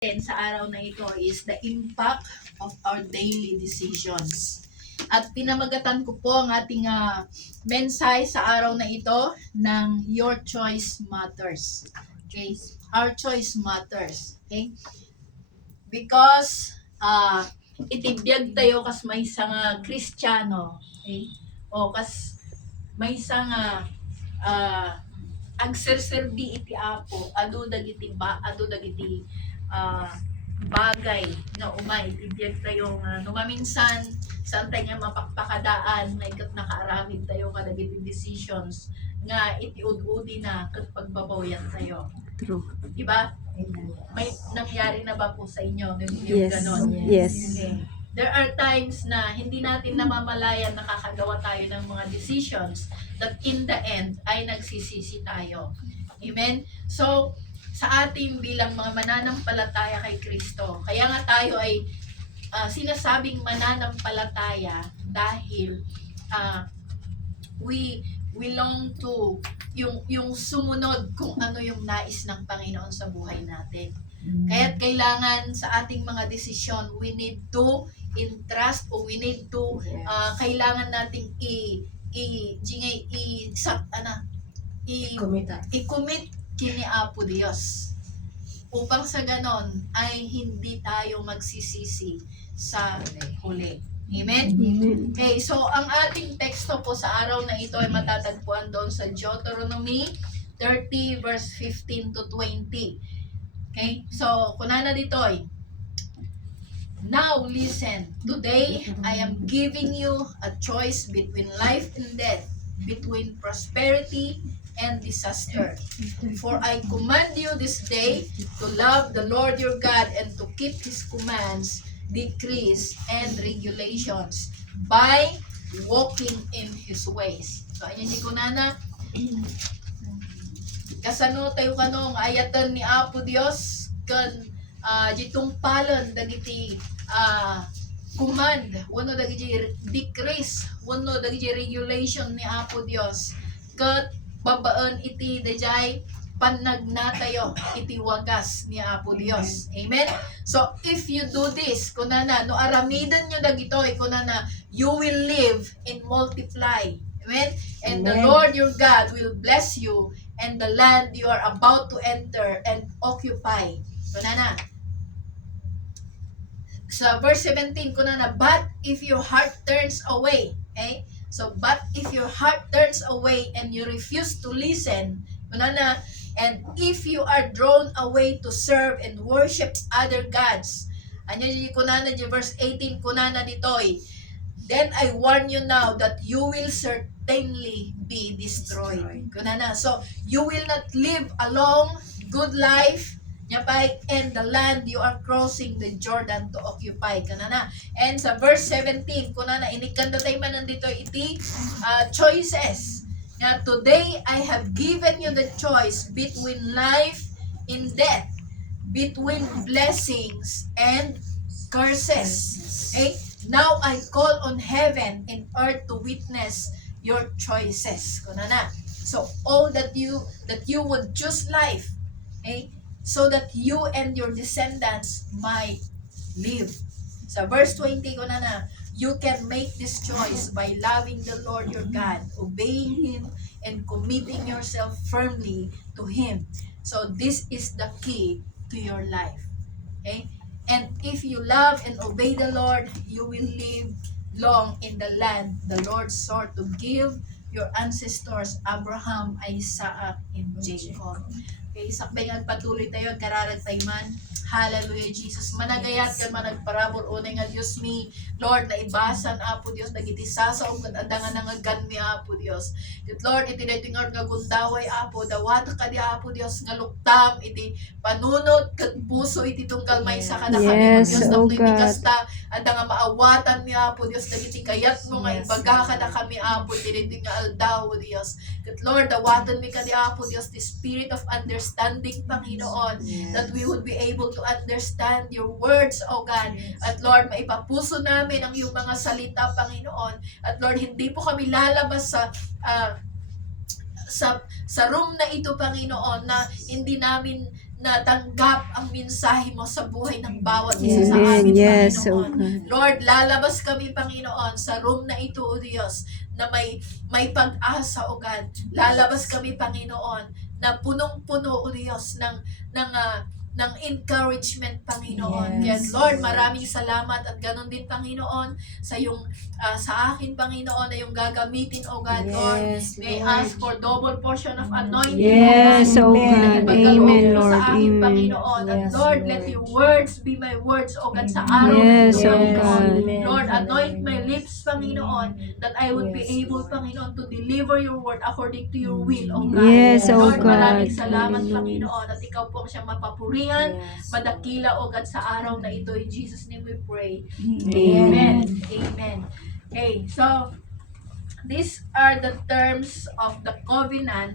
Sa araw na ito is the impact of our daily decisions. At pinamagatan ko po ang ating mensahe sa araw na ito ng Your Choice Matters. Okay? Our choice matters. Okay? Because itibiyag tayo kas may isang Kristiyano. Okay? O kas may isang agserserbi iti apo adu dagiti bagay nga umay itibiyag tayo nga numaminsan saan tayo nga mapakpakadaan may kat nakaaramid tayo kadagiti decisions nga iti ud-udi na kat pagbabawian tayo. True. Diba? May nangyari na ba po sa inyo? Yes. Ganon? Yes. Okay. There are times na hindi natin namamalayan nakakagawa tayo ng mga decisions that in the end ay nagsisisi tayo. Amen? So, sa ating bilang mga mananampalataya kay Kristo, kaya nga tayo ay sinasabing mananampalataya dahil we long to yung sumunod kung ano yung nais ng Panginoon sa buhay natin. Kaya't kailangan sa ating mga desisyon, we need to entrust o we need to kailangan nating i-commit kini Apo Dios upang sa ganon ay hindi tayo magsisisi sa huli. Amen? Okay, so ang ating teksto po sa araw na ito ay matatagpuan doon sa Deuteronomy 30 verse 15 to 20. Okay? So, kunana dito ay, now listen, today I am giving you a choice between life and death, between prosperity and disaster. For I command you this day to love the Lord your God and to keep His commands, decrees, and regulations by walking in His ways. So, ayan yung kunana, kasano tayo kanong ayatan ni Apo Dios kan jitong palon dagiti command wano dagiti decrease wano dagiti regulation ni Apo Dios ket babaan iti dayjay panagnatayo iti wagas ni Apo Dios. Amen. So if you do this kunana no aramidan nyo dagitoy kunana you will live and multiply. Amen. And the Lord your God will bless you and the land you are about to enter and occupy. Kunana. Sa verse 17, kunana, but if your heart turns away, okay? So, but if your heart turns away and you refuse to listen, kunana, and if you are drawn away to serve and worship other gods, anya kunana, verse 18, kunana ditoy, then I warn you now that you will certainly be destroyed. Kunana. So, you will not live a long, good life, and the land you are crossing the Jordan to occupy. Kunana. And sa verse 17, kunana, inikanda tayo man nandito iti choices. Now, today, I have given you the choice between life and death, between blessings and curses. Okay? Now I call on heaven and earth to witness your choices. Kunana. So all that you would choose life, okay? So that you and your descendants might live. Sa verse 20 kunana, you can make this choice by loving the Lord your God, obeying Him, and committing yourself firmly to Him. So this is the key to your life. Okay? And if you love and obey the Lord, you will live long in the land the Lord swore to give your ancestors Abraham, Isaac, and Jacob. Okay, sakbay nga patuloy tayo, kararag tayo man. Hallelujah, Jesus. Managayat ka, managparabor, unay nga Diyos mi, Lord, na ibasan, Apo Diyos, nagiti sasaom, kadangan na nga gan mi, Apo Diyos. Tit Lord, iti datingar nga gundaway, Apo, dawat ka di, Apo Diyos, nga luktam, iti panunot, kat puso, iti tungkal may sa kada kami, Diyos, na iti kasta, at nga maawatan mi, Apo Diyos, nagiti kayat mo, nga ibaga ka na kami, Apo, iti nga aldaw, Diyos. Tit Lord, dawatan mi ka di, Apo Diyos, the spirit of understanding, Panginoon, that we would be able to understand your words, O God. At Lord, maipapuso namin ang iyong mga salita, Panginoon. At Lord, hindi po kami lalabas sa room na ito, Panginoon, na hindi namin natanggap ang mensahe mo sa buhay ng bawat isa sa Amen. amin, Yes, oh Panginoon. God. Lord, lalabas kami, Panginoon, sa room na ito, O Diyos, na may pag-asa, O God. Lalabas kami, Panginoon, na punong-puno, O Diyos, ng encouragement, Panginoon. Kaya, Lord, maraming salamat at ganun din, Panginoon, sa akin, Panginoon, na yung gagamitin, O God, Lord. May ask for double portion of anointing, Yes, O oh God, God. na ipagkaloob Amen, mo Lord. sa akin, Amen. Panginoon. At Lord, let your words be my words, O God, sa araw na Yes, ito, oh Panginoon. God. Lord, anoint my lips, Panginoon, that I would be able, Panginoon, to deliver your word according to your will, O God. Yes, oh Lord, God. maraming salamat, Hallelujah. Panginoon, at ikaw po ang siyang mapapurihan, madakila, O God, sa araw na ito. In Jesus' name we pray. Amen. Amen. Okay, so, these are the terms of the covenant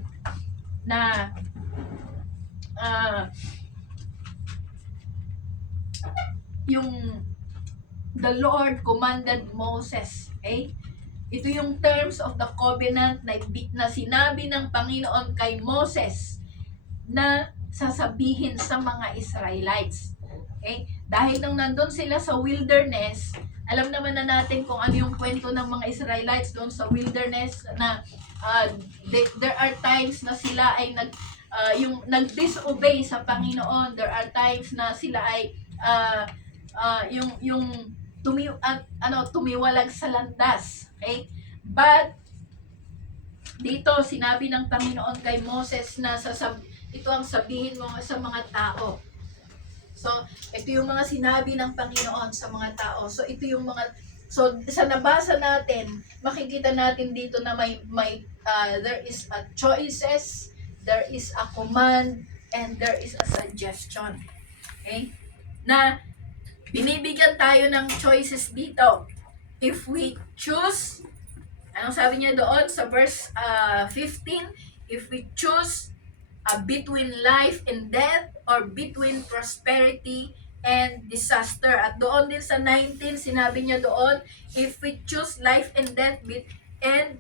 na yung the Lord commanded Moses. Okay? Ito yung terms of the covenant na sinabi ng Panginoon kay Moses na sasabihin sa mga Israelites. Okay? Dahil nung nandun sila sa wilderness, alam naman na natin kung ano yung kwento ng mga Israelites doon sa wilderness na there are times na sila ay yung nag-disobey sa Panginoon. There are times na sila ay yung tumiwalag sa landas. Okay? But dito sinabi ng Panginoon kay Moses na ito ang sabihin mo sa mga tao. So, ito yung mga sinabi ng Panginoon sa mga tao. So, ito yung sa nabasa natin, makikita natin dito na there is a choices, there is a command, and there is a suggestion. Okay? Na binibigyan tayo ng choices dito. If we choose, anong sabi niya doon sa verse 15? If we choose between life and death or between prosperity and disaster. At doon din sa 19, sinabi niya doon, if we choose life and death and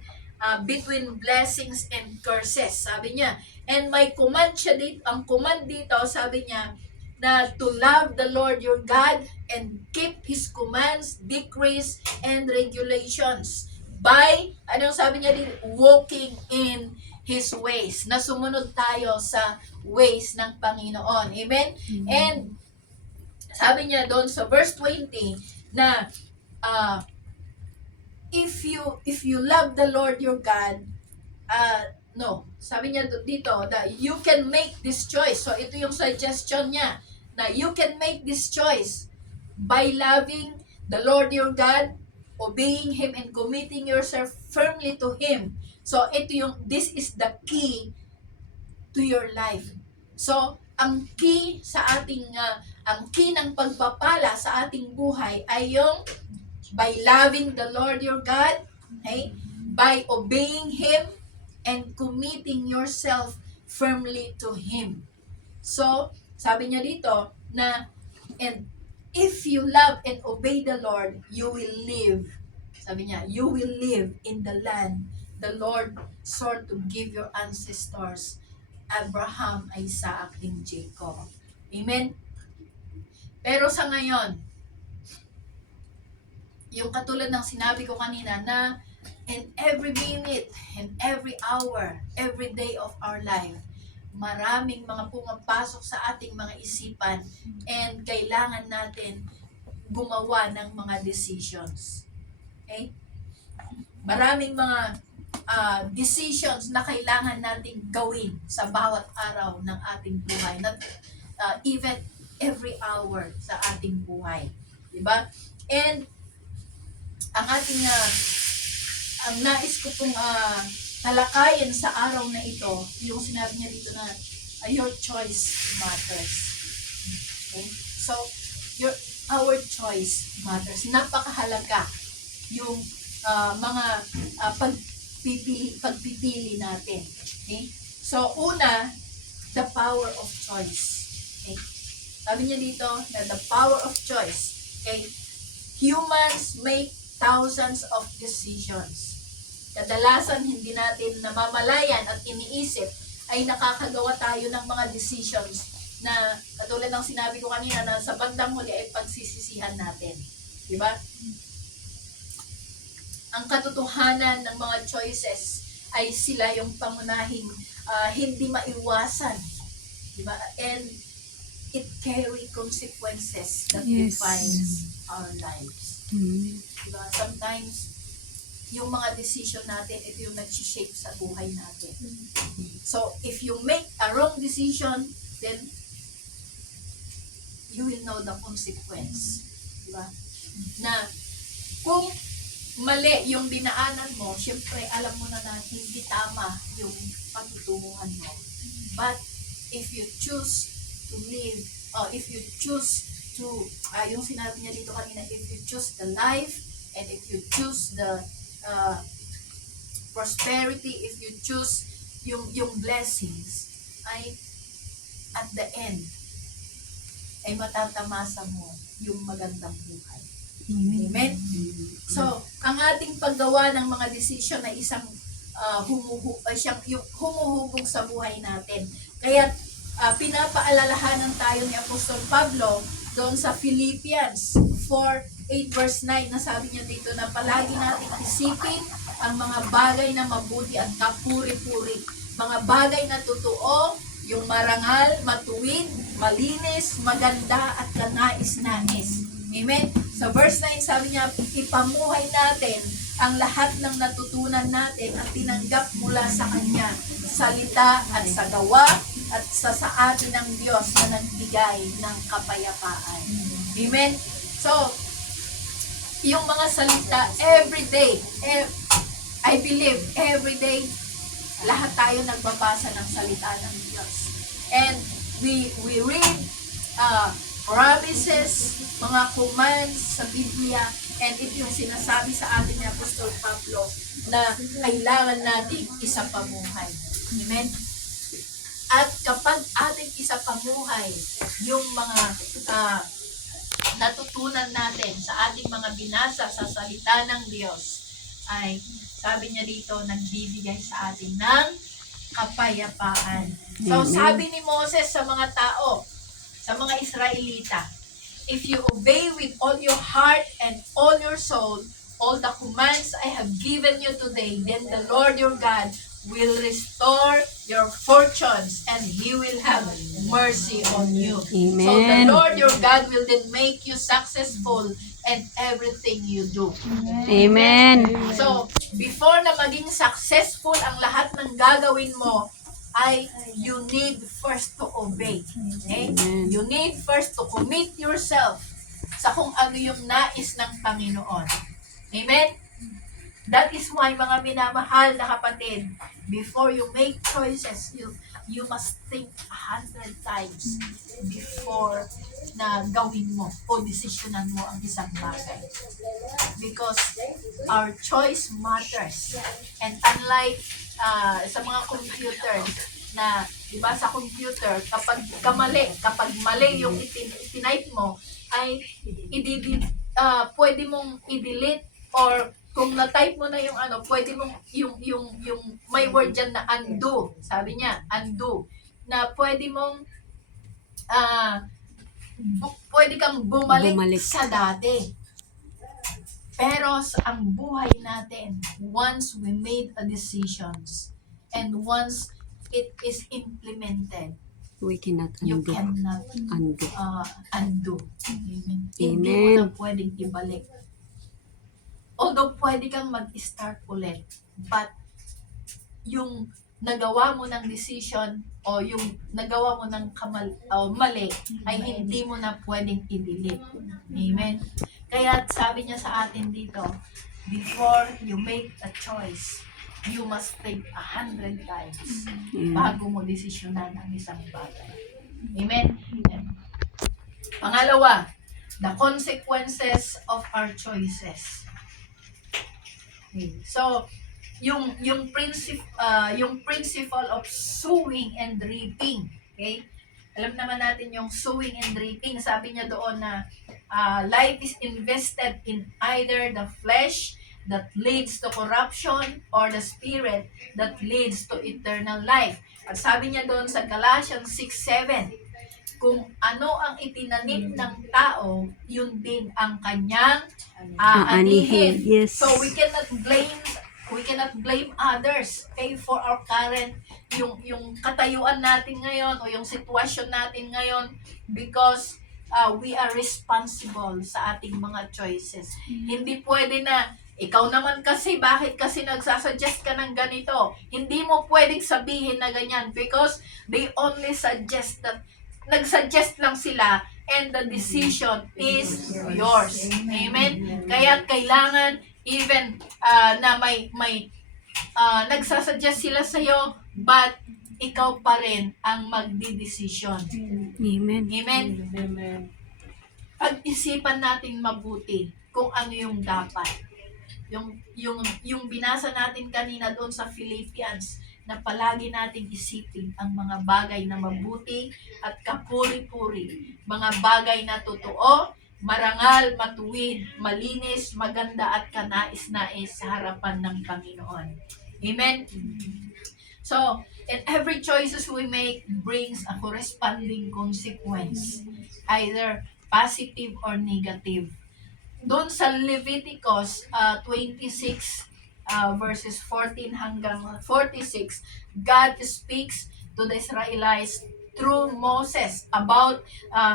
between blessings and curses. Sabi niya, and may command siya dito, ang command dito, sabi niya, na to love the Lord your God and keep His commands, decrees, and regulations by, anong sabi niya dito, walking in His ways, na sumunod tayo sa ways ng Panginoon. Amen? And sabi niya doon sa verse 20 na if you love the Lord your God, sabi niya dito that you can make this choice. So ito yung suggestion niya na you can make this choice by loving the Lord your God, obeying Him and committing yourself firmly to Him. So this is the key to your life. So ang key ng pagpapala sa ating buhay ay yung by loving the Lord your God, okay? By obeying Him and committing yourself firmly to Him. So, sabi niya dito na, and if you love and obey the Lord, you will live. Sabi niya, you will live in the land the Lord swore to give your ancestors, Abraham, Isaac, and Jacob. Amen? Pero sa ngayon, yung katulad ng sinabi ko kanina na in every minute and every hour, every day of our life, maraming mga pumapasok sa ating mga isipan and kailangan natin gumawa ng mga decisions. Okay? Maraming mga decisions na kailangan nating gawin sa bawat araw ng ating buhay. Not, even every hour sa ating buhay. Diba? And ang ating ang nais ko pong talakayin sa araw na ito, yung sinabi niya dito na your choice matters. Okay? So, our choice matters. Napakahalaga yung mga pagpipili natin. Okay? So, una, the power of choice. Okay? Sabi niya dito na the power of choice. Okay? Humans make thousands of decisions. Kadalasan hindi natin namamalayan at iniisip ay nakakagawa tayo ng mga decisions na katulad ng sinabi ko kanina na sa bandang huli ay pagsisisihan natin. Di ba? Ang katotohanan ng mga choices ay sila yung pangunahing hindi maiwasan. Di ba? And it carry consequences that defines our lives. Di ba? Sometimes, yung mga decision natin, ito yung nag-shape sa buhay natin. So, if you make a wrong decision, then you will know the consequence. Diba? Na kung mali yung dinaanan mo, syempre alam mo na hindi tama yung patutunguhan mo. But if you choose to live, or if you choose to, yung sinabi niya dito kanina, if you choose the life, and if you choose the prosperity, if you choose yung blessings, ay at the end ay matatamasa mo yung magandang buhay. Amen? So, ang ating paggawa ng mga desisyon ay isang yung humuhubog sa buhay natin. Kaya pinapaalalahanan tayo ni Apostol Pablo doon sa Philippians 4:8 verse 9 na sabi niya dito na palagi nating isipin ang mga bagay na mabuti at kapuri-puri, mga bagay na totoo, yung marangal, matuwid, malinis, maganda at kanais-nais. Amen? Sa verse 9 sabi niya, ipamuhay natin ang lahat ng natutunan natin at tinanggap mula sa Kanya, salita at sa gawa at sa atin ng Diyos na nagbigay ng kapayapaan. Amen? So, yung mga salita, every day, I believe, every day, lahat tayo nagbabasa ng salita ng Diyos. And we read promises, mga commands sa Biblia, and ito yung sinasabi sa atin ni Apostol Pablo na kailangan nating isapamuhay. Amen? At kapag ating isapamuhay yung mga natutunan natin sa ating mga binasa sa salita ng Diyos, ay sabi niya dito, nagbibigay sa atin ng kapayapaan. So, sabi ni Moses sa mga tao, sa mga Israelita, if you obey with all your heart and all your soul, all the commands I have given you today, then the Lord your God will restore your fortunes and He will have mercy on you. Amen. So the Lord your God will then make you successful in everything you do. Amen. So, before na maging successful ang lahat ng gagawin mo, ay you need first to obey. Okay? Amen. You need first to commit yourself sa kung ano yung nais ng Panginoon. Amen? That is why, mga minamahal na kapatid, before you make choices, you must think 100 times before na gawin mo o desisyonan mo ang isang bagay. Because our choice matters. And unlike sa mga computer, na, di ba, sa computer, kapag mali yung itype mo, ay pwede mong i-delete, or kung na-type mo na yung pwede mong yung may word dyan na undo. Sabi niya, undo. Na pwede mong pwede kang bumalik sa dati. Pero ang buhay natin, once we made a decisions and once it is implemented, We cannot you undo. cannot undo. Amen. Hindi mo Amen. na pwedeng ibalik. Although pwede kang mag-start ulit, but yung nagawa mo ng decision o yung nagawa mo ng mali ay hindi mo na pwedeng i-delete. Amen? Kaya sabi niya sa atin dito, before you make a choice, you must think 100 times bago mo desisyonan ang isang bagay. Amen? Pangalawa, the consequences of our choices. Okay. So, yung principle of sowing and reaping. Okay? Alam naman natin yung sowing and reaping. Sabi niya doon na life is invested in either the flesh that leads to corruption or the spirit that leads to eternal life. At sabi niya doon sa Galatians 6:7, kung ano ang itinanim ng tao, yun din ang kanyang Aanihin. aanihin. Yes. So we cannot blame others, okay, for our current yung katayuan natin ngayon o yung sitwasyon natin ngayon, because we are responsible sa ating mga choices. Hindi pwede na ikaw naman kasi, bakit kasi nagsasuggest ka ng ganito? Hindi mo pwedeng sabihin na ganyan, because they only suggest that, nagsuggest lang sila, and the decision is yours. Amen? Kaya kailangan, even na may nagsasuggest sila sa'yo, but ikaw pa rin ang magdidesisyon. Amen. Amen? Pag-isipan natin mabuti kung ano yung dapat. Yung binasa natin kanina doon sa Philippians, na palagi nating isipin ang mga bagay na mabuti at kapuri-puri, mga bagay na totoo, marangal, matuwid, malinis, maganda at kanais-nais sa harapan ng Panginoon. Amen? So, and every choices we make brings a corresponding consequence, either positive or negative. Doon sa Leviticus 26 verses 14 hanggang 46, God speaks to the Israelites through Moses about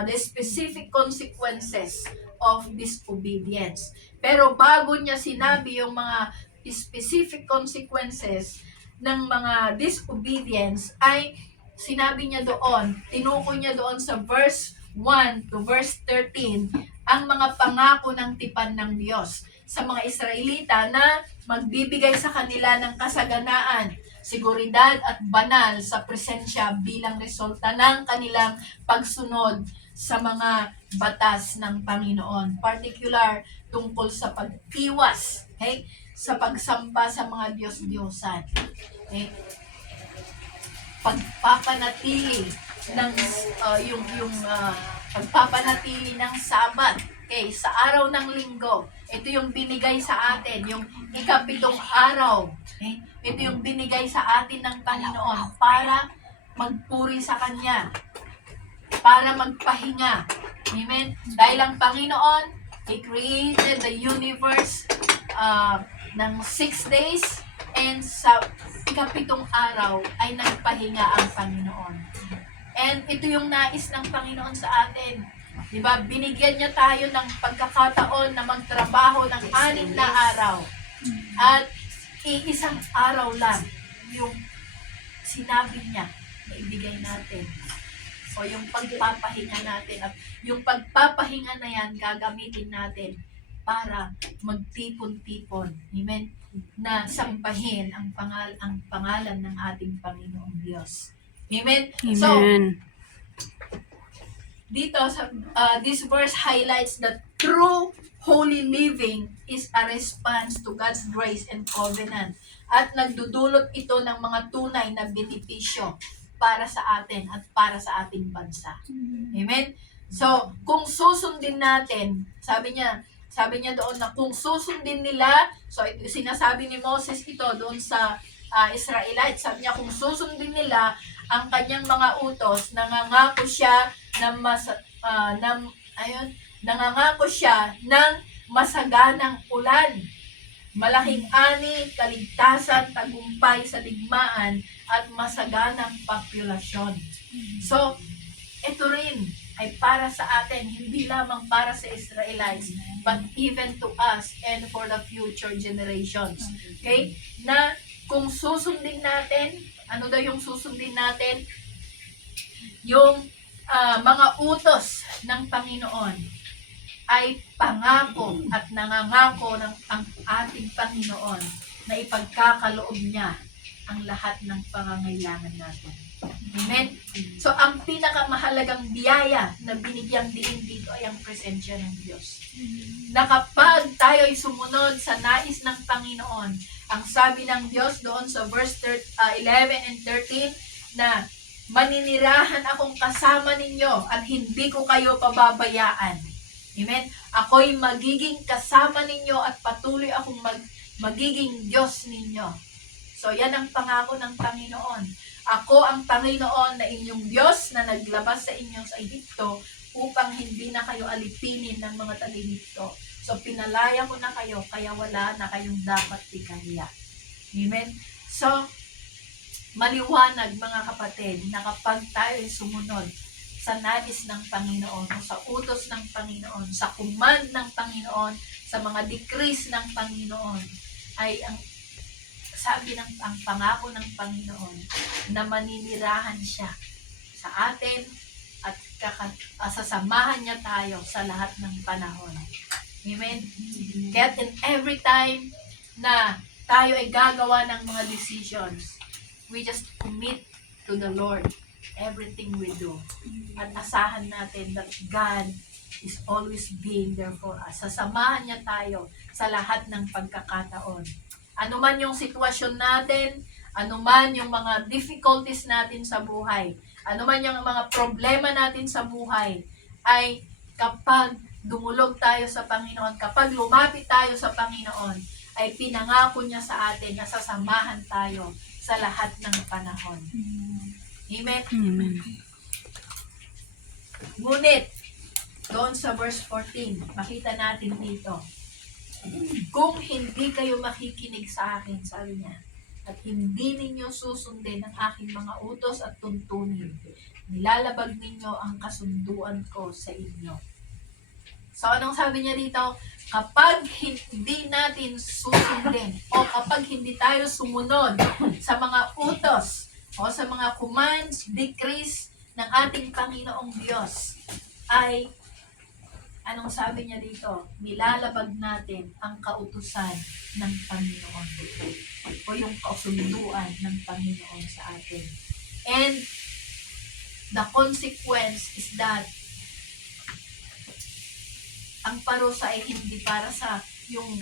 the specific consequences of disobedience. Pero bago niya sinabi yung mga specific consequences ng mga disobedience, ay sinabi niya doon, tinukoy niya doon sa verse 1 to verse 13, ang mga pangako ng tipan ng Diyos sa mga Israelita na magbibigay sa kanila ng kasaganaan, seguridad at banal sa presensya bilang resulta ng kanilang pagsunod sa mga batas ng Panginoon. Particular tungkol sa pag-iwas, okay? Sa pagsamba sa mga Diyos-Diyosan. Okay? Pagpapanatili ng pagpapanatili ng Sabat, okay, sa araw ng linggo. Ito yung binigay sa atin, yung ikapitong araw. Okay? Ito yung binigay sa atin ng Panginoon para magpuri sa Kanya, para magpahinga. Amen? Dahil ang Panginoon, He created the universe ng 6 days, and sa ikapitong araw ay nagpahinga ang Panginoon. And ito yung nais ng Panginoon sa atin. Diba? Binigyan niya tayo ng pagkakataon na magtrabaho ng 6 na araw. At iisang araw lang yung sinabi niya na ibigay natin. O yung pagpapahinga natin. At yung pagpapahinga na yan, gagamitin natin para magtipon-tipon. Amen? Na sambahin ang pangalan ng ating Panginoong Diyos. Amen? Amen. So, dito, this verse highlights that true holy living is a response to God's grace and covenant. At nagdudulot ito ng mga tunay na benepisyo para sa atin at para sa ating bansa. Amen? So, kung susundin natin, sabi niya doon na kung susundin nila, so sinasabi ni Moses ito doon sa Israelites, sabi niya kung susundin nila ang kanyang mga utos, nangangako siya nangangako siya ng masaganang ulan, malaking ani, kaligtasan, tagumpay sa digmaan, at masaganang populasyon. So, ito rin ay para sa atin, hindi lamang para sa Israelites, but even to us and for the future generations. Okay? Na kung susundin natin, ano daw yung susundin natin? Yung mga utos ng Panginoon ay pangako at nangangako ng ang ating Panginoon na ipagkakaloob niya ang lahat ng pangangailangan natin. Amen? So, ang pinakamahalagang biyaya na binigyang diin dito ay ang presensya ng Diyos. Na kapag tayo ay sumunod sa nais ng Panginoon, ang sabi ng Diyos doon sa verse 11 and 13, na maninirahan akong kasama ninyo at hindi ko kayo pababayaan. Amen? Ako'y magiging kasama ninyo at patuloy akong magiging Diyos ninyo. So, yan ang pangako ng Panginoon. Ako ang Panginoon na inyong Diyos na naglabas sa inyo sa Ehipto upang hindi na kayo alipinin ng mga taga-Ehipto. So, pinalaya ko na kayo, kaya wala na kayong dapat ikahiya. Amen? So, maliwanag mga kapatid na kapag tayo sumunod sa nais ng Panginoon o sa utos ng Panginoon, sa command ng Panginoon, sa mga decrees ng Panginoon, ay ang sabi ng ang pangako ng Panginoon na maninirahan siya sa atin at sasamahan niya tayo sa lahat ng panahon. Amen? Kaya in every time na tayo ay gagawa ng mga decisions, we just commit to the Lord everything we do. At asahan natin that God is always being there for us. Sasamahan niya tayo sa lahat ng pagkakataon. Ano man yung sitwasyon natin, ano man yung mga difficulties natin sa buhay, ano man yung mga problema natin sa buhay, ay kapag dumulog tayo sa Panginoon, kapag lumapit tayo sa Panginoon, ay pinangako niya sa atin na sasamahan tayo sa lahat ng panahon. Amen? Amen. Ngunit, doon sa verse 14, makita natin dito, kung hindi kayo makikinig sa akin, sabi niya, at hindi ninyo susundin ang aking mga utos at tuntunin, nilalabag ninyo ang kasunduan ko sa inyo. So, anong sabi niya dito? Kapag hindi natin susundin o kapag hindi tayo sumunod sa mga utos o sa mga commands, decrees ng ating Panginoong Diyos, ay anong sabi niya dito? Nilalabag natin ang kautusan ng Panginoon o yung kasunduan ng Panginoon sa atin. And the consequence is that ang parusa ay hindi para sa yung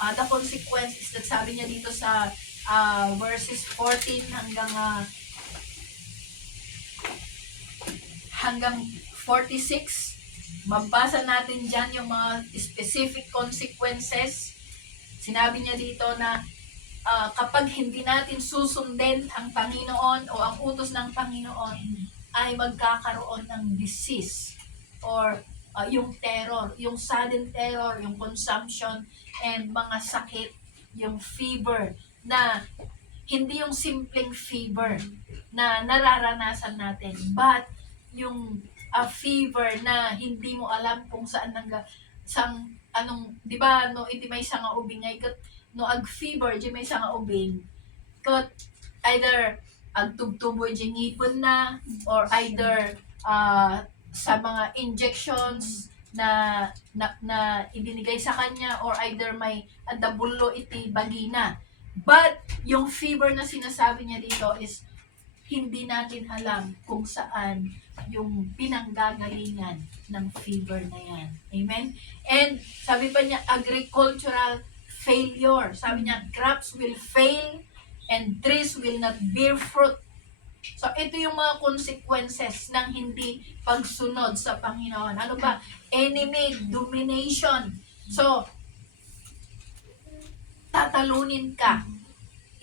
the consequence is that sabi niya dito sa verses 14 hanggang 46, mabasa natin dyan yung mga specific consequences. Sinabi niya dito na kapag hindi natin susundin ang Panginoon o ang utos ng Panginoon, ay magkakaroon ng disease or yung terror, yung sudden terror, yung consumption, and mga sakit, yung fever, na hindi yung simpleng fever na nararanasan natin, but yung fever na hindi mo alam kung saan anong, di ba, no, iti may nga ubing ay kat, no, ag fever, di may nga ubing, kat, either, ag tubtuboy di ngipon na, or either, sa mga injections na ibinigay sa kanya, or either may adabulo iti bagina. But, yung fever na sinasabi niya dito is, hindi natin alam kung saan yung pinanggagalingan ng fever na yan. Amen? And sabi pa niya, agricultural failure. Sabi niya, crops will fail and trees will not bear fruit. So, ito yung mga consequences ng hindi pagsunod sa Panginoon. Ano ba? Enemy domination. So, tatalunin ka.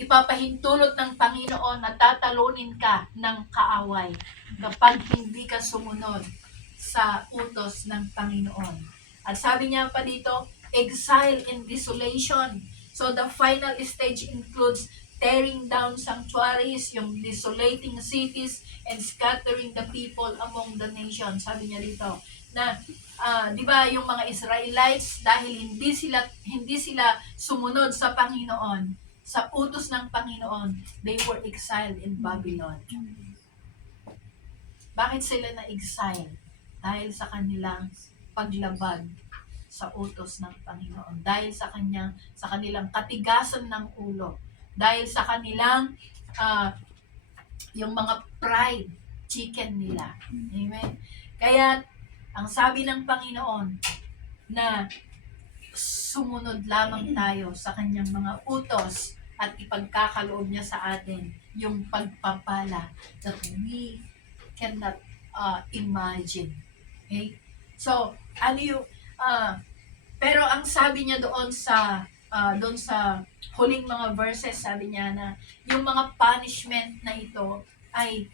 Ipapahintulot ng Panginoon na tatalunin ka ng kaaway kapag hindi ka sumunod sa utos ng Panginoon. At sabi niya pa dito, exile and desolation. So the final stage includes tearing down sanctuaries, yung desolating cities, and scattering the people among the nations. Sabi niya dito na di ba yung mga Israelites, dahil hindi sila sumunod sa Panginoon, sa utos ng Panginoon, they were exiled in Babylon. Bakit sila na-exile? Dahil sa kanilang paglabag sa utos ng Panginoon. Dahil sa kanilang katigasan ng ulo. Dahil sa kanilang yung mga pride chicken nila. Amen? Kaya ang sabi ng Panginoon na sumunod lamang tayo sa kanyang mga utos at ipagkakaloob niya sa atin yung pagpapala that we cannot imagine. Okay? So, ano yung pero ang sabi niya doon sa huling mga verses, sabi niya na yung mga punishment na ito ay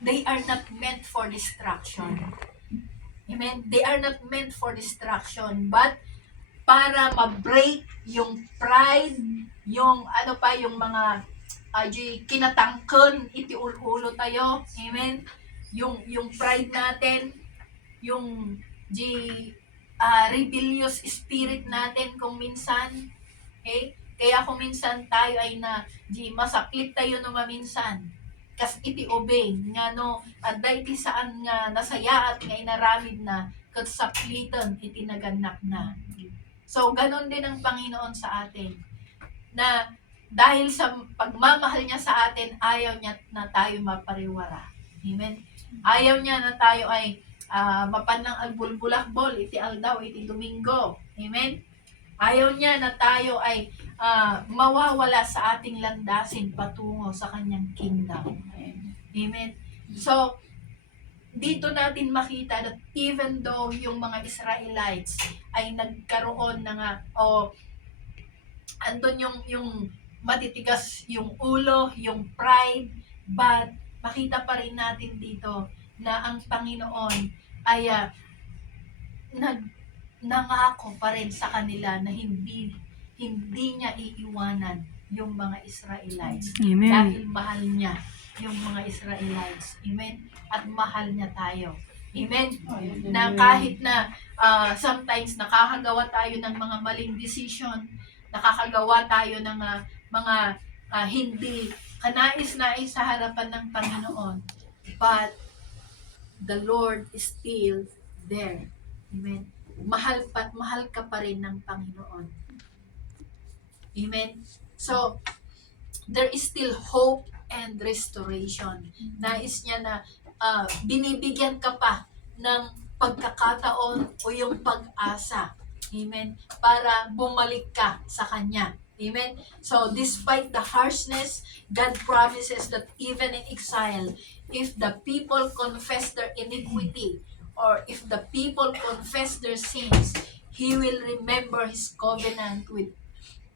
they are not meant for destruction. Amen? They are not meant for destruction, but para ma-break yung pride, yung ano pa, yung mga kinatangken, iti ulo tayo. Amen? Yung pride natin, yung rebellious spirit natin kung minsan. Okay? Kaya kung minsan tayo ay masaklit tayo no maminsan. Kas iti obey nga no adda iti saan nga nasaya at nga inaramid na kat saplitan iti naganak na. So ganon din ang Panginoon sa atin na dahil sa pagmamahal niya sa atin, ayaw niya na tayo mapariwara. Amen? Ayaw niya na tayo ay mapanang agbulbulakbol, iti aldaw, iti domingo. Amen? Ayaw niya na tayo ay mawawala sa ating landasin patungo sa kanyang kingdom. Amen? So, dito natin makita that even though yung mga Israelites ay nagkaroon na nga, andun yung matitigas yung ulo, yung pride, but makita pa rin natin dito na ang Panginoon ay nangako pa rin sa kanila na hindi niya iiwanan yung mga Israelites. Amen. Dahil mahal niya yung mga Israelites. Amen? At mahal niya tayo. Amen? Na kahit na sometimes nakakagawa tayo ng mga maling decision, nakakagawa tayo ng mga hindi kanais-nais sa harapan ng Panginoon, but the Lord is still there. Amen? Mahal ka pa rin ng Panginoon. Amen? So, there is still hope and restoration. Nais niya na binibigyan ka pa ng pagkakataon o yung pag-asa. Amen? Para bumalik ka sa Kanya. Amen? So, despite the harshness, God promises that even in exile, if the people confess their iniquity, or if the people confess their sins, He will remember His covenant with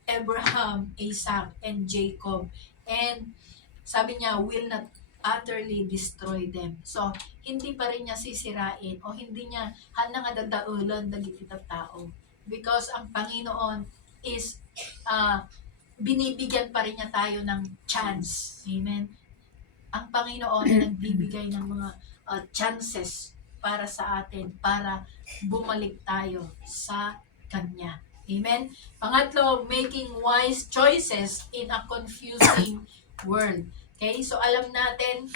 Abraham, Isaac, and Jacob. And sabi niya, will not utterly destroy them. So, hindi pa rin niya sisirain o hindi niya nga dadaulan dagiti tao. Because ang Panginoon is binibigyan pa rin niya tayo ng chance. Amen? Ang Panginoon ay nagbibigay ng mga chances para sa atin, para bumalik tayo sa Kanya. Amen? Pangatlo, making wise choices in a confusing world. Okay? So, alam natin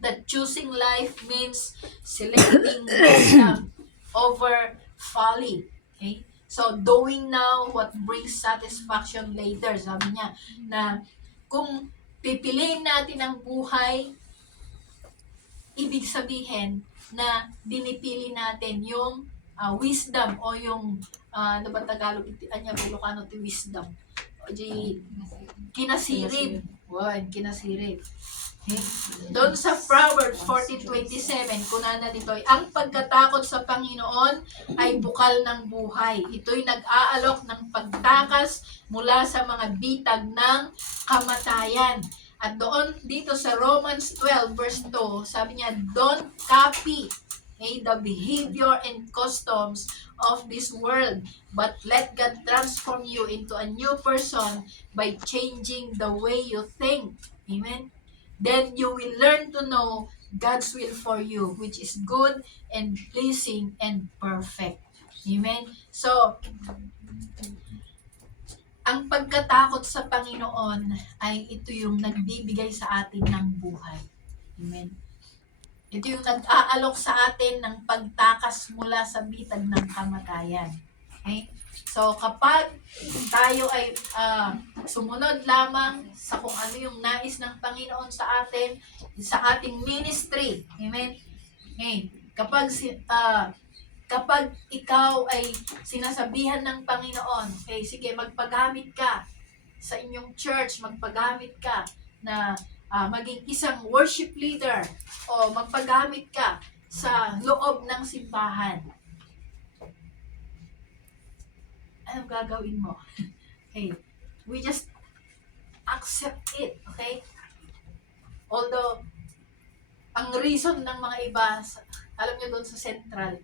that choosing life means selecting wisdom over folly. Okay? So, doing now what brings satisfaction later. Sabi niya na kung pipiliin natin ang buhay, ibig sabihin na dinipili natin yung wisdom o yung ano ba Tagalog anya Ilocano ti wisdom o di kinasirib. Kinasirib. Okay. Doon sa Proverbs 14:27, kunana dito, ang pagkatakot sa Panginoon ay bukal ng buhay. Ito'y nag-aalok ng pagtakas mula sa mga bitag ng kamatayan. At doon dito sa Romans 12 verse 2, sabi niya, don't copy the behavior and customs of this world, but let God transform you into a new person by changing the way you think. Amen? Then you will learn to know God's will for you, which is good and pleasing and perfect. Amen? So, ang pagkatakot sa Panginoon ay ito yung nagbibigay sa atin ng buhay. Amen? Ito yung nag-aalok sa atin ng pagtakas mula sa bitag ng kamatayan. Okay? So, kapag tayo ay sumunod lamang sa kung ano yung nais ng Panginoon sa atin, sa ating ministry, amen? Okay. Kapag ikaw ay sinasabihan ng Panginoon, okay, sige, magpagamit ka sa inyong church, magpagamit ka na maging isang worship leader o magpagamit ka sa loob ng simbahan. Anong gagawin mo? Okay. We just accept it. Okay? Although, ang reason ng mga iba, alam nyo doon sa Central,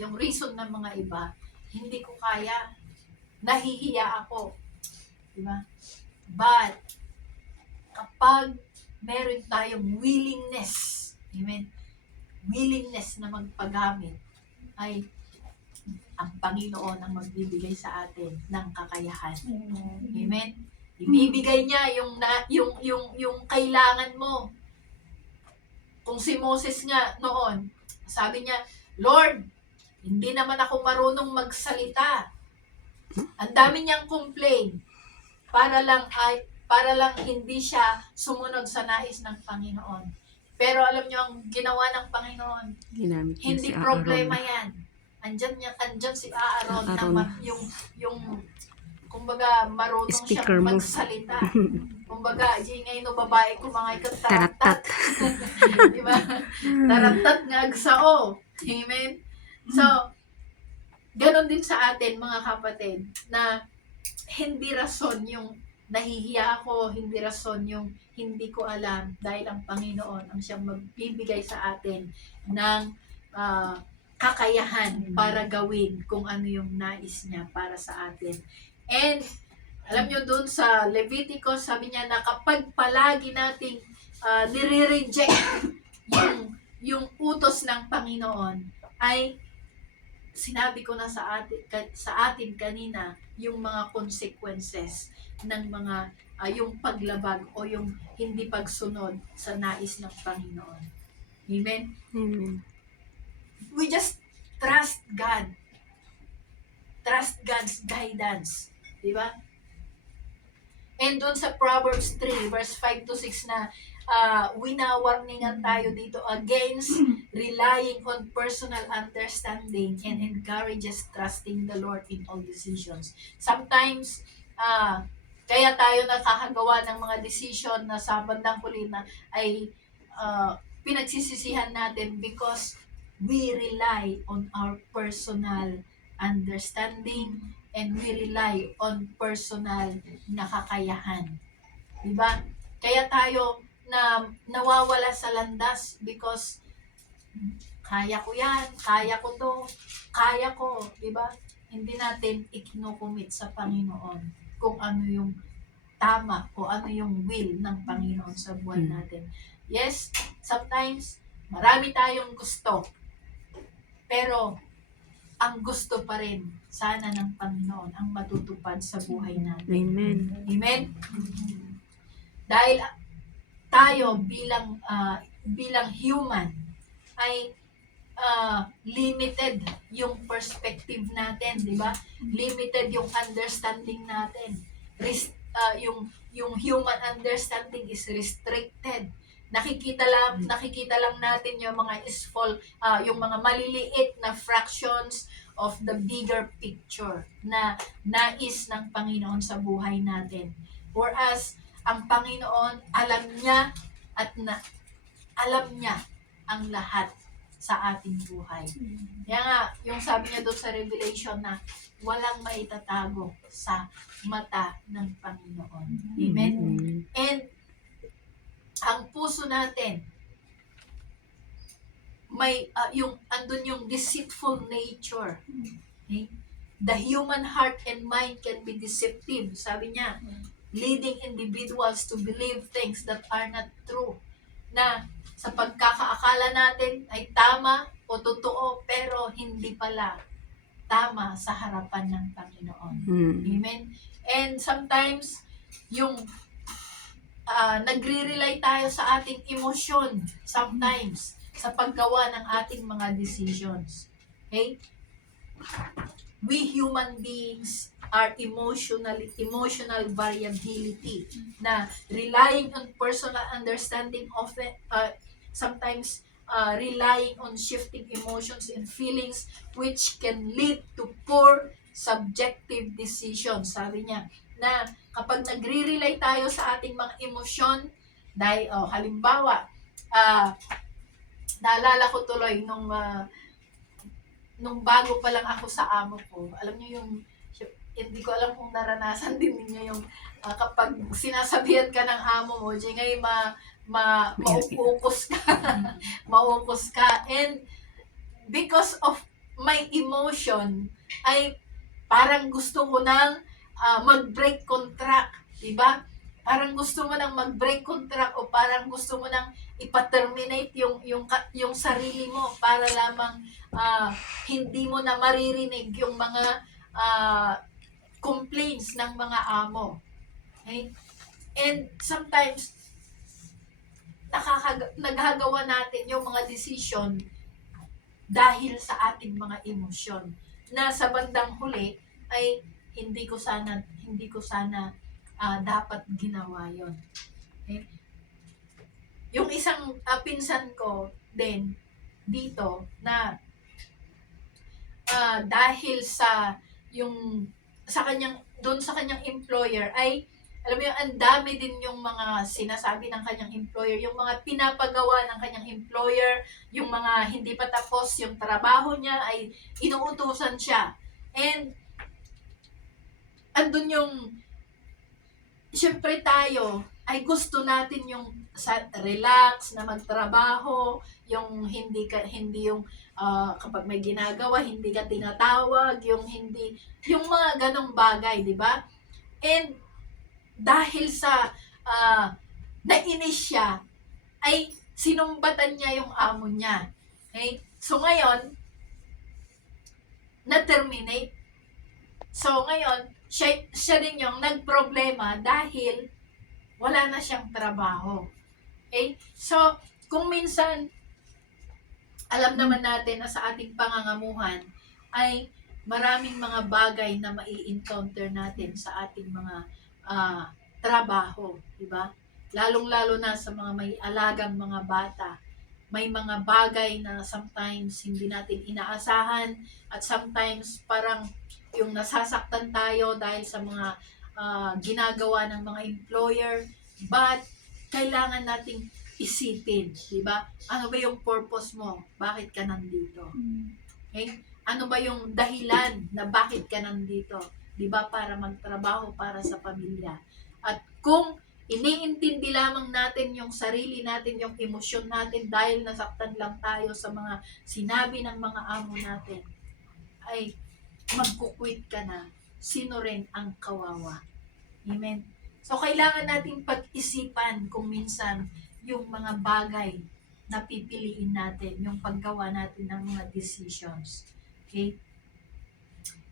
yung reason ng mga iba, hindi ko kaya, nahihiya ako. Diba? But, kapag meron tayong willingness, amen, willingness na magpagamit, ay ang Panginoon ang magbibigay sa atin ng kakayahan. Amen. Ibibigay niya yung kailangan mo. Kung si Moses nga noon, sabi niya, Lord, hindi naman ako marunong magsalita. Ang dami niyang complain para lang hindi siya sumunod sa nais ng Panginoon. Pero alam niyo ang ginawa ng Panginoon, Ginamit niya hindi si problema Aaron. yan. Andyan si Aaron na Aaron. yung kumbaga marunong Speaker siyang mo. magsalita. Kumbaga, yung ngayon no babae ko mga ikot Taratat. taratat. Diba? Taratat nga agsao. Amen? So, ganon din sa atin mga kapatid na hindi rason yung nahihiya ako, hindi rason yung hindi ko alam dahil ang Panginoon ang siyang magbibigay sa atin ng kakayahan para gawin kung ano yung nais niya para sa atin. And alam nyo dun sa Leviticus, sabi niya na kapag palagi nating nire-reject yung utos ng Panginoon, ay sinabi ko na sa atin kanina yung mga consequences ng mga yung paglabag o yung hindi pagsunod sa nais ng Panginoon. Amen? Amen. We just trust God. Trust God's guidance. Di ba? And doon sa Proverbs 3, verse 5 to 6 na winawarningan tayo dito against relying on personal understanding and encourages trusting the Lord in all decisions. Sometimes, kaya tayo nakakagawa ng mga decision na sa bandang huli na ay pinagsisisihan natin because we rely on our personal understanding and we rely on personal na kakayahan. Diba? Kaya tayo na nawawala sa landas because kaya ko yan, kaya ko to, kaya ko, diba? Hindi natin ikinukumit sa Panginoon kung ano yung tama o ano yung will ng Panginoon sa buhay natin. Yes, sometimes marami tayong gusto, pero ang gusto pa rin sana ng Panginoon ang matutupad sa buhay natin. Amen. Amen? Dahil tayo bilang human ay limited yung perspective natin, di ba? Limited yung understanding natin. Yung human understanding is restricted. Nakikita lang natin yung mga yung mga maliliit na fractions of the bigger picture na nais ng Panginoon sa buhay natin. Whereas ang Panginoon alam niya alam niya ang lahat sa ating buhay. Kaya nga, yung sabi niya doon sa Revelation na walang maitatago sa mata ng Panginoon. Amen? And ang puso natin may andun yung deceitful nature. Okay? The human heart and mind can be deceptive. Sabi niya, leading individuals to believe things that are not true. Na sa pagkakaakala natin ay tama o totoo, pero hindi pala tama sa harapan ng Panginoon. Amen? And sometimes, yung nagre-rely tayo sa ating emosyon sometimes sa paggawa ng ating mga decisions. Okay? We human beings are emotional variability na relying on personal understanding often sometimes relying on shifting emotions and feelings which can lead to poor subjective decisions. Sabi niya na kapag nagre-rely tayo sa ating mga emosyon, dahil halimbawa naalala ko tuloy nung bago pa lang ako sa amo ko, alam niyo yung, hindi ko alam kung naranasan din niyo yung kapag sinasabihan ka ng amo mo, di ngay mauukos ka. Mauukos ka. And because of my emotion, ay parang gusto ko nang mag-break contract. Diba? Parang gusto mo nang mag-break contract o parang gusto mo nang ipa-terminate yung sarili mo para lamang hindi mo na maririnig yung mga complaints ng mga amo. Okay? And sometimes, naghagawa natin yung mga decision dahil sa ating mga emosyon na sa bandang huli ay hindi ko sana dapat ginawa yon. Okay? Yung isang pinsan ko din dito na dahil sa kanyang employer ay alam mo yung ang dami din yung mga sinasabi ng kanyang employer, yung mga pinapagawa ng kanyang employer, yung mga hindi pa tapos yung trabaho niya ay inuutusan siya. And andun yung syempre tayo ay gusto natin yung relax na magtrabaho, yung hindi yung kapag may ginagawa hindi ka tinatawag, yung mga ganong bagay, di ba? And dahil sa nainis siya, ay sinumbatan niya yung amo niya. Okay? So ngayon, na-terminate. So ngayon, siya din yung nagproblema dahil wala na siyang trabaho. Okay? So, kung minsan, alam naman natin na sa ating pangangamuhan ay maraming mga bagay na mai-encounter natin sa ating mga trabaho, di ba? Lalong-lalo na sa mga may alagang mga bata. May mga bagay na sometimes hindi natin inaasahan at sometimes parang yung nasasaktan tayo dahil sa mga ginagawa ng mga employer, but kailangan nating isipin, di ba? Ano ba yung purpose mo? Bakit ka nandito? Okay? Ano ba yung dahilan na bakit ka nandito? Di ba? Para magtrabaho para sa pamilya. At kung iniintindi lamang natin yung sarili natin, yung emosyon natin dahil nasaktan lang tayo sa mga sinabi ng mga amo natin, ay magkukwit ka na. Sino rin ang kawawa? Amen? So, kailangan nating pag-isipan kung minsan yung mga bagay na pipiliin natin, yung paggawa natin ng mga decisions. Okay?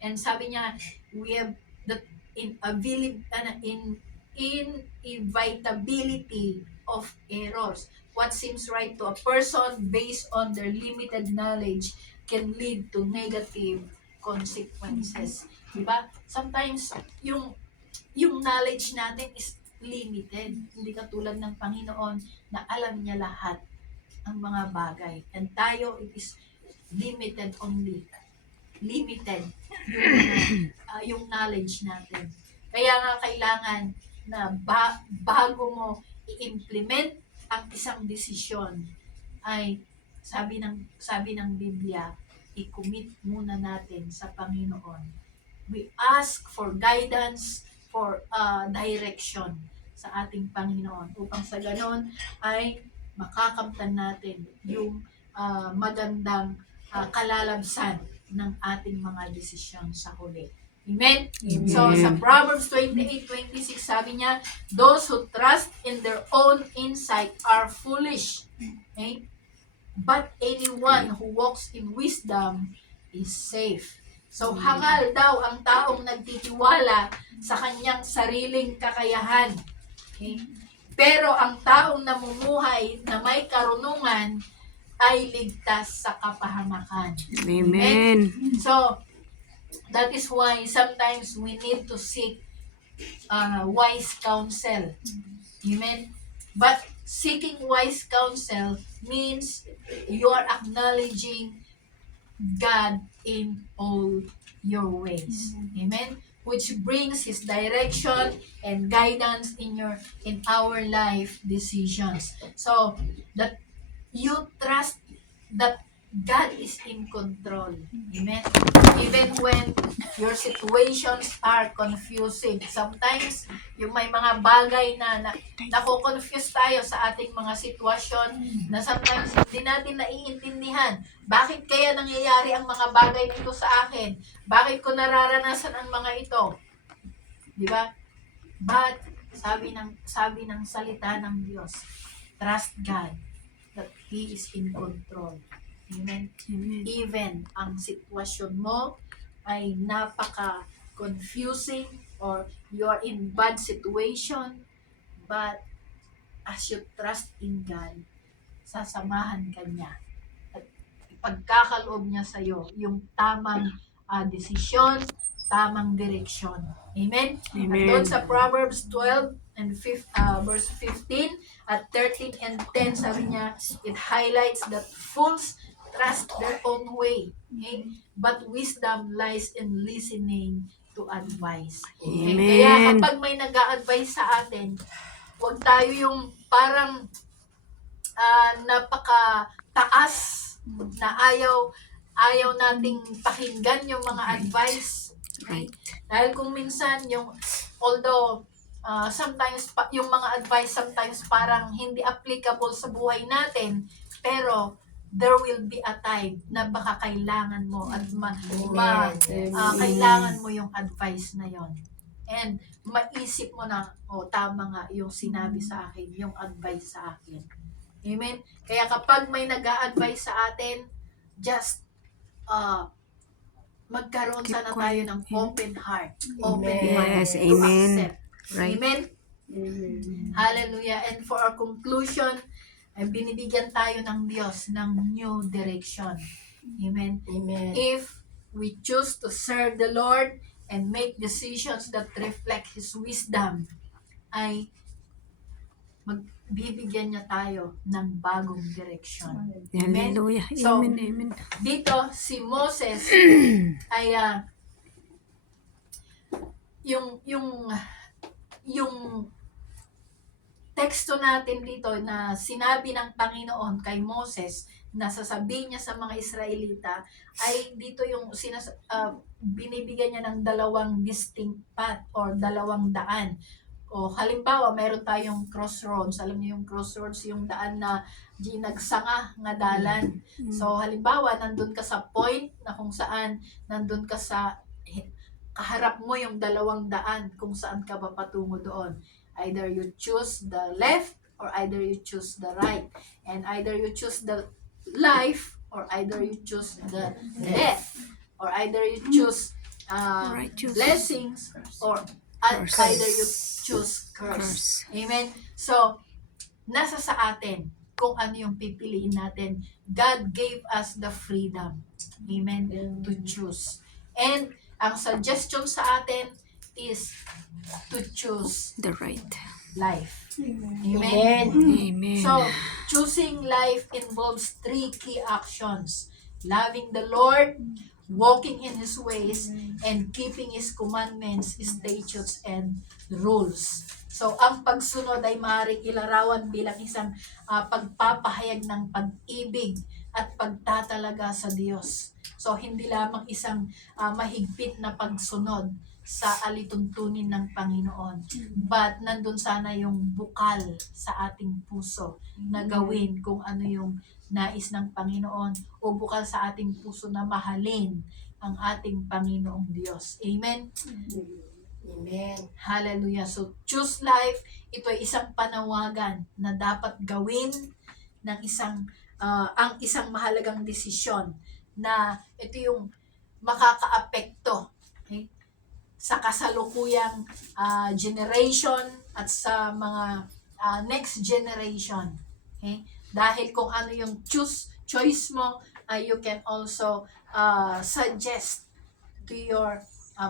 And sabi niya, we have the inevitability of errors. What seems right to a person based on their limited knowledge can lead to negative consequences. Diba? Sometimes, yung knowledge natin is limited. Hindi katulad ng Panginoon na alam niya lahat ang mga bagay. And tayo, it is limited only. Limited yung knowledge natin. Kaya nga kailangan na bago mo i-implement ang isang desisyon ay sabi ng Biblia, i-commit muna natin sa Panginoon. We ask for guidance, for direction sa ating Panginoon upang sa ganon ay makakamtan natin yung magandang kalalabsan ng ating mga desisyon sa huli. Amen? Amen. So, sa Proverbs 28:26, sabi niya, those who trust in their own insight are foolish. Okay? But anyone who walks in wisdom is safe. So, hangal daw ang taong nagtitiwala sa kanyang sariling kakayahan. Okay? Pero ang taong namumuhay na may karunungan ay ligtas sa kapahamakan. Amen. So, that is why sometimes we need to seek wise counsel. Amen? But seeking wise counsel means you are acknowledging God in all your ways. Amen? Which brings His direction and guidance in our life decisions. So, that you trust that God is in control. Amen? Even when your situations are confusing. Sometimes, yung may mga bagay na nako-confuse tayo sa ating mga sitwasyon na sometimes hindi natin naiintindihan. Bakit kaya nangyayari ang mga bagay nito sa akin? Bakit ko nararanasan ang mga ito? Di ba? But, sabi ng salita ng Diyos, trust God that He is in control. Amen? Amen. Even ang sitwasyon mo ay napaka-confusing or you're in bad situation, but as you trust in God, sasamahan ka niya at ipagkakaloob niya sa iyo yung tamang desisyon, tamang direksyon. Amen? Amen. At doon sa Proverbs 12 and verse 15 at 13 and 10, sabi niya, it highlights that fools trust their own way. Okay? But wisdom lies in listening to advice. Okay? Amen. Kaya kapag may nag-a-advise sa atin, huwag tayo yung parang napaka-taas na ayaw nating pakinggan yung mga advice. Right. Dahil kung minsan although sometimes yung mga advice sometimes parang hindi applicable sa buhay natin, pero there will be a time na baka kailangan mo at kailangan mo yung advice na yon. And maisip mo na, tama nga yung sinabi sa akin, yung advice sa akin. Amen? Kaya kapag may nag-a-advise sa atin, just magkaroon Keep sana tayo quiet. ng open heart. Amen. Open mind Yes, to amen. accept. Right. Amen? Hallelujah. And for our conclusion, ay binibigyan tayo ng Diyos ng new direction. Amen? Amen. If we choose to serve the Lord and make decisions that reflect His wisdom, ay magbibigyan niya tayo ng bagong direksyon. Amen? Hallelujah. So, Amen. Amen. Dito, si Moses ay yung teksto natin dito na sinabi ng Panginoon kay Moses na sasabihin niya sa mga Israelita ay dito yung binibigyan niya ng dalawang distinct path or dalawang daan. O halimbawa, meron tayong crossroads. Alam niyo yung crossroads, yung daan na ginagsanga nga dalan. So halimbawa, nandun ka sa point na kung saan nandun ka sa kaharap mo yung dalawang daan kung saan ka papatungo doon. Either you choose the left or either you choose the right. And either you choose the life or either you choose the death. Or either you choose Righteous. blessings or Curse. either you choose curse. Amen? So, nasa sa atin kung ano yung pipiliin natin. God gave us the freedom. Amen? To choose. And ang suggestion sa atin is to choose The right. life. Amen. Amen. So, choosing life involves 3 key actions. Loving the Lord, walking in His ways, and keeping His commandments, statutes, and rules. So, ang pagsunod ay maaaring ilarawan bilang isang pagpapahayag ng pag-ibig at pagtatalaga sa Diyos. So, hindi lamang isang mahigpit na pagsunod sa alituntunin ng Panginoon. But, nandun sana yung bukal sa ating puso na gawin kung ano yung nais ng Panginoon o bukal sa ating puso na mahalin ang ating Panginoong Diyos. Amen? Amen. Hallelujah. So, choose life, ito ay isang panawagan na dapat gawin ng ang isang mahalagang desisyon na ito yung makakaapekto, okay, sa kasalukuyang generation at sa mga next generation. Okay? Dahil kung ano yung choice mo, you can also suggest to your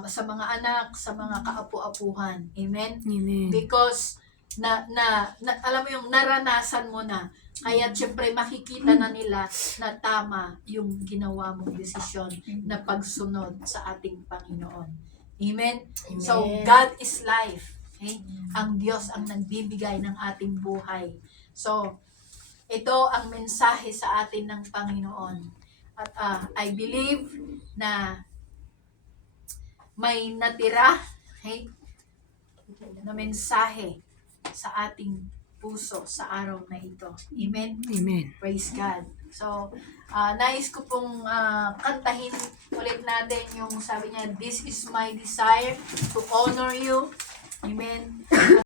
sa mga anak, sa mga kaapu-apuhan. Amen? Amen. Because alam mo yung naranasan mo na, kaya syempre makikita na nila na tama yung ginawa mong desisyon na pagsunod sa ating Panginoon. Amen? Amen. So, God is life. Okay? Ang Diyos ang nagbibigay ng ating buhay. So, ito ang mensahe sa atin ng Panginoon. At I believe na may natira, okay, na mensahe sa ating puso sa araw na ito. Amen? Amen. Praise God. So, nais ko pong kantahin ulit natin yung sabi niya, this is my desire to honor you. Amen.